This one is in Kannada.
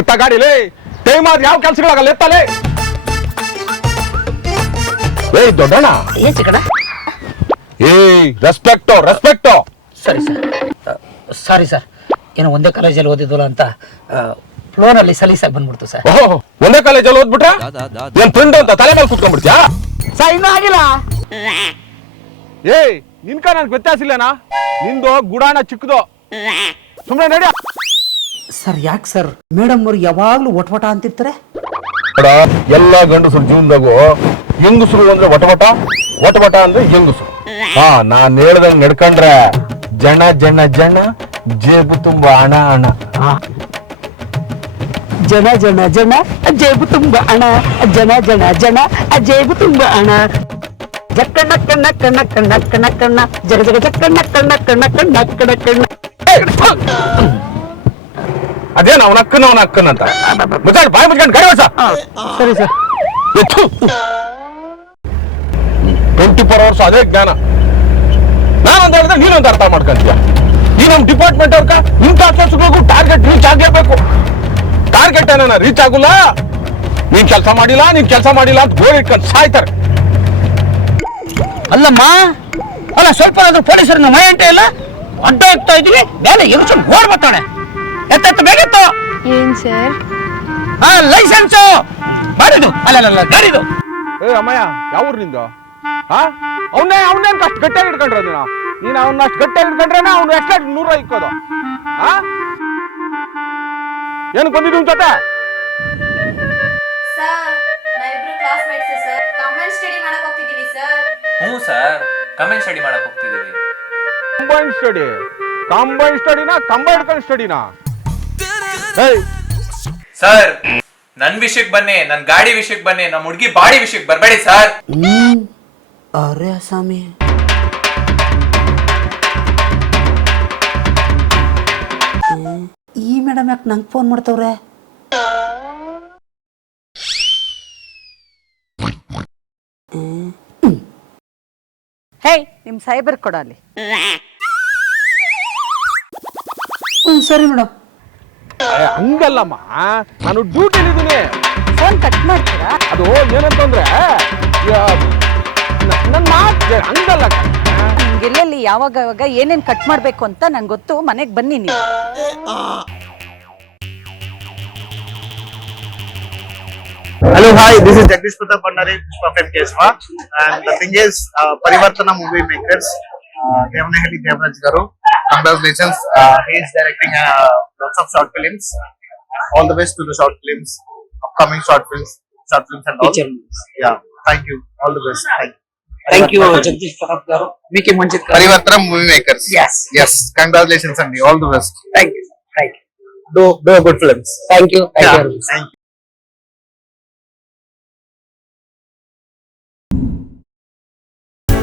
ಎತ್ತ ಗಾಡಿಲೇ ಟೈಮ್ ಆದ್ರೆ ಯಾವ ಕೆಲ್ಸಗಳಾಗಲ್ಲ ಎತ್ತಲೇ ಏಯ್ ದೊಡ್ಡಣ್ಣ. ಏನ್ ಚಿಕ್ಕಣ್ಣ? ಏಯ್ ರೆಸ್ಪೆಕ್ಟೋ ರೆಸ್ಪೆಕ್ಟ್ ಸರಿ ಸರ್. Sorry sir. ಏನೋ ಒಂದೇ ಕಾಲೇಜಲ್ಲಿ ಓದಿದ್ವಲ್ಲ ಅಂತ ಫ್ಲೋನಲ್ಲಿ ಸಲೀಸಾಗಿ ಬಂದ್ಬಿಡ್ತು ಸರ್. ಓಹೋ ಒಂದೇ ಕಾಲೇಜಲ್ಲಿ ಓದ್ಬಿಟ್ರ? ಏನ್ ಫ್ರೆಂಡ್ ಅಂತ ತಲೆ ಮೇಲೆ ಕುತ್ಕೊಂಡ್ಬಿಡ್ತೀಯಾ? ಸರ್ ಇನ್ನೂ ಆಗಿಲ್ಲ. ಏಯ್ ನಿನ್ಕ ನನ್ಗೆ ವ್ಯತ್ಯಾಸ ಇಲ್ಲನಾ? ನಿಂದು ಗುಡಾಣ ಚಿಕ್ಕದು. ಸುಮ್ಮನೆ ನಡಿ ಸರ್ ಯಾಕೆ ಸರ್? ಮೇಡಮ್ ಅವ್ರು ಯಾವಾಗ್ಲೂ ಒಟವಟ ಅಂತಿರ್ತಾರೆ? ಎಲ್ಲ ಎಲ್ಲಾ ಗಂಡಸರು ಜೀವನದಾಗು ಹೆಂಗಸರು ಅಂದ್ರೆ ಒಟವಟ ಒಟವಟ ಅಂದ್ರೆ ಹೆಂಗಸರು. ಹಾ ನಾನ್ ಹೇಳ್ದಂಗ್ ನಡ್ಕೊಂಡ್ರೆ ಜನ ಜನ ಜನ ಜೇಬು ತುಂಬಾ ಹಣ ಹಣ. ಜನ ಜನ ಜನ ಜೇಬು ತುಂಬ ಹಣ. ಜನ ಜನ ಜನ ಜೇಬು ತುಂಬ ಹಣ. ಜಕ್ಕಣ್ಣ ಕಣ್ಣ ಕಣ್ಣ ಕಣ್ಣ ಕಣ್ಣ ಕಣ್ಣ ಜಗ ಜಗ ಜಕ್ಕಣ್ಣ ಕಣ್ಣ ಕಣ್ಣ ಕಣ್ಣ ಕಣ್ಣ ಕಣ್ಣ ಅದೇನ ಅವನ ಅಕ್ಕನ ಅವನ ಅಕ್ಕನ ಅಂತ? ಮುಚ್ಚಾಡ್ ಬಾಯಿ ಮುಚ್ಕೊಂಡು ಗಾಡಿ ಓಡ್ಸ ಸರಿ ಸರ್. ಟ್ವೆಂಟಿ ಫೋರ್ ಅವರ್ಸ್ ಅದೇ ಜ್ಞಾನ. ನಾನೊಂದು ಹೇಳಿದ್ರೆ ನೀನೊಂದು ಅರ್ಥ ಮಾಡ್ಕೊಂತೀಯ. ಈ ನಮ್ಮ ಡಿಪಾರ್ಟ್ಮೆಂಟ್ ಅವ್ರಕ ನಿಮ್ ಕೆಲಸಗಳಿಗೂ ಟಾರ್ಗೆಟ್ ರೀಚ್ ಆಗಲೇಬೇಕು. ಟಾರ್ಗೆಟ್ ಏನ ರೀಚ್ ಆಗುಲ್ಲ? ನೀನ್ ಕೆಲಸ ಮಾಡಿಲ್ಲ ನೀನ್ ಕೆಲಸ ಮಾಡಿಲ್ಲ ಅಂತ ಗೋಲ್ ಇಟ್ಕೊಂಡು ಸಾಯ್ತಾರೆ. ಅಲ್ಲಮ್ಮ ಅಲ್ಲ ಸ್ವಲ್ಪ ಆದ್ರೂ ಪೊಲೀಸರನ್ನ ಅಂಟೇ ಇಲ್ಲ ಅಡ್ಡ ಇಕ್ತಾ ಇದೀವಿ ಮೇಲೆ ಎಲ್ಸು ಓಡ್ ಎತ್ತೆತ್ತ ಬೇಗಿತ್ತು ಏನ್ ಸರ್? ಆ ಲೈಸೆನ್ಸ್! ಬರಿದು ಅಲ್ಲ ಗಾಡಿದು ಏ ಅಮ್ಮಯ್ಯ ಯಾವ ಊರಿನಿಂದ ನಿಂದು? ಹಾ ಅವನ್ನೇ ಅವನ್ನೇ ಅಷ್ಟು ಗಟ್ಟಿಯಾಗಿ ಹಿಡ್ಕೊಂಡ್ರ ನೀನು? ನೀನು ಅವನ್ನ ಅಷ್ಟು ಗಟ್ಟಿಯಾಗಿ ಹಿಡ್ಕೊಂಡ್ರೇನ ಅವ್ನು ಎಷ್ಟೇ ನೂರ ಇಕ್ಕೋದು. ಹಾ ಏನು ಬಂದಿದ್ದು ನಿನ್ ಜೊತೆ? ಸರ್ ನಾವಿಬ್ರು ಕ್ಲಾಸ್ಮೇಟ್ಸ್ ಸರ್. ಕಂಬೈನ್ ಸ್ಟಡಿ ಮಾಡಕ್ ಹೋಗ್ತಿದೀವಿ ಸರ್. ಹ್ಞೂ ಸರ್ ಕಮೆಂಟ್ ಸ್ಟಡಿ ಮಾಡಕ್ ಹೋಗ್ತಿದ್ದೀವಿ. ಕಂಬೈನ್ ಸ್ಟಡಿ ಕಂಬೈನ್ ಸ್ಟಡಿನಾ ಕಂಬೈನ್ ಸ್ಟಡಿನಾ ಏಯ್ ಸರ್ ನನ್ ವಿಷಯಕ್ಕೆ ಬನ್ನಿ ನನ್ ಗಾಡಿ ವಿಷಯಕ್ಕೆ ಬನ್ನಿ ನಮ್ಮ ಹುಡುಗಿ ಬಾಡಿ ವಿಷಯಕ್ಕೆ ಬರಬೇಡಿ ಸರ್. ಹ್ಮ್. ಅರೆ ಸ್ವಾಮಿ ಈ ಮೇಡಮ್ ಯಾಕೆ ನಂಗೆ ಫೋನ್ ಮಾಡ್ತವ್ರೆ? ಹೇ ನಿಮ್ ಸೈಬರ್ ಕೊಡಲ್ಲಿ ಹ್ಞೂ ಸರಿ ಮೇಡಮ್. ಹಂಗಲ್ಲಮ್ಮ ನಾನು ಡ್ಯೂಟಿಲಿ ಇದ್ದೀನಿ ಫೋನ್ ಕಟ್ ಮಾಡ್ತೀರಾ ಅದು ಏನಂತಂದ್ರೆ ನನ್ನ ಮಾತು ಹಂಗಲ್ಲ ಎಲ್ಲೆಲ್ಲಿ ಯಾವಾಗ ಯಾವಾಗ ಏನೇನ್ ಕಟ್ ಮಾಡ್ಬೇಕು ಅಂತ ನಂಗೆ ಗೊತ್ತು ಮನೆಗ್ ಬನ್ನಿ ನೀವು Hello, hi. This is Jagdish Pratap Bhandari Pushpa Fem Keswa. And the thing is, uh, Parivartana movie makers, uh, Devanahali Devraj Garu. congratulations. Uh, he is directing uh, lots of short films. All the best to the short films, upcoming short films, short films and all. Yeah. Thank you. All the best. Thank you. Thank you Jagadish Pratap garu మీకే మంచి పరివర్తనం movie makers S S congratulations అండి all the best thank you thank you do do good films thank you thank you